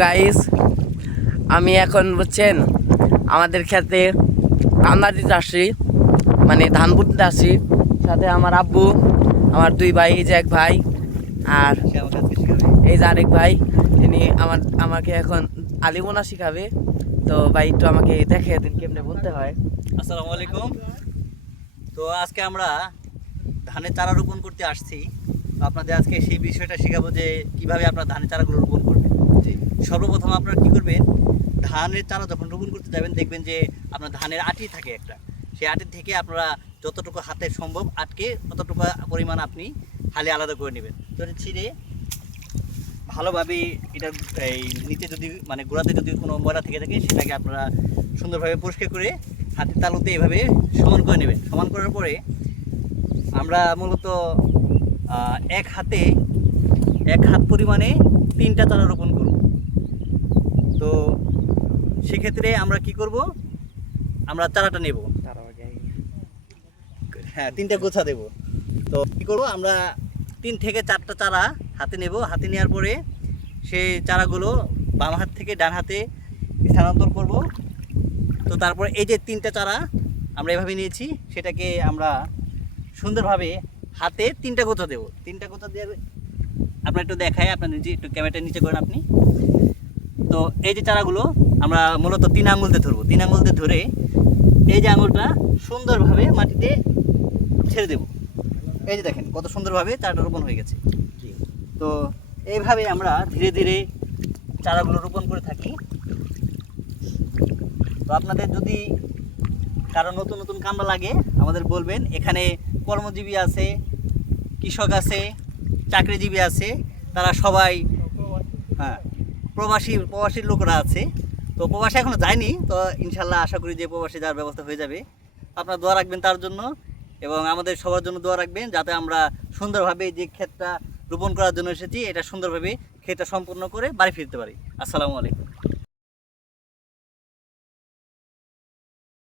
Guys, আমি এখন বুঝছেন আমাদের ক্ষেতে কান্দা দিতে আসছি, মানে ধান পুঁততে আসছি। সাথে আমার আব্বু, আমার দুই ভাই, এই যে এক ভাই আর এই যে আরেক ভাই। তিনি আমাকে এখন আলিমোনা শিখাবে। তো ভাই একটু আমাকে দেখে দিন কেমনে বলতে হয়। আসসালামু আলাইকুম। তো আজকে আমরা ধানের চারা রোপণ করতে আসছি। তো আপনাদের আজকে সেই বিষয়টা শেখাবো যে কিভাবে আপনারা ধানের চারাগুলো রোপণ করবেন। সর্বপ্রথম আপনারা কি করবেন, ধানের চারা যখন রোপণ করতে যাবেন দেখবেন যে আপনার ধানের আটি থাকে একটা, সেই আটি থেকে আপনারা যতটুকু হাতে সম্ভব আটকে ততটুকু পরিমাণ আপনি হালে আলাদা করে নেবেন। তো এটা ছিঁড়ে ভালোভাবে এটা এই নিচে যদি মানে গোড়াতে যদি কোনো ময়লা থেকে থাকে সেটাকে আপনারা সুন্দরভাবে পরিষ্কার করে হাতের তালুতে এভাবে সমান করে নেবেন। সমান করার পরে আমরা মূলত এক হাত পরিমাণে 3টা চারা রোপণ করব। তো সেক্ষেত্রে আমরা কি করব, আমরা চারাটা নেব, হ্যাঁ 3টা গোছা দেব। তো কী করব, আমরা 3 থেকে 4টা চারা হাতে নেব। হাতে নেওয়ার পরে সেই চারাগুলো বাম হাত থেকে ডান হাতে স্থানান্তর করব। তো তারপর এই যে 3টা চারা আমরা এভাবে নিয়েছি, সেটাকে আমরা সুন্দরভাবে হাতে 3টা গোছা দেবো। 3টা গোছা দিয়ে আপনার একটু দেখায়, আপনার নিজে একটু ক্যামেরাটা নিচে করেন আপনি। তো এই যে চারাগুলো আমরা মূলত 3 আঙুল দিয়ে ধরবো। 3 আঙুল দিয়ে ধরে এই যে আঙুলটা সুন্দরভাবে মাটিতে ছেড়ে দেব। এই যে দেখেন কত সুন্দরভাবে চারাটা রোপণ হয়ে গেছে। তো এইভাবে আমরা ধীরে ধীরে চারাগুলো রোপণ করে থাকি। তো আপনাদের যদি কারো নতুন নতুন কান্দা লাগে আমাদের বলবেন। এখানে কর্মজীবী আছে, কৃষক আছে, চাকরিজীবী আছে, তারা সবাই, হ্যাঁ প্রবাসীর লোকরা আছে। তো প্রবাসী এখনও যায়নি, তো ইনশাল্লাহ আশা করি যে প্রবাসী যাওয়ার ব্যবস্থা হয়ে যাবে। আপনারা দোয়া রাখবেন তার জন্য, এবং আমাদের সবার জন্য দোয়া রাখবেন যাতে আমরা সুন্দরভাবে যে ক্ষেতটা রোপণ করার জন্য এসেছি এটা সুন্দরভাবে ক্ষেতটা সম্পূর্ণ করে বাড়ি ফিরতে পারি। আসসালামু আলাইকুম।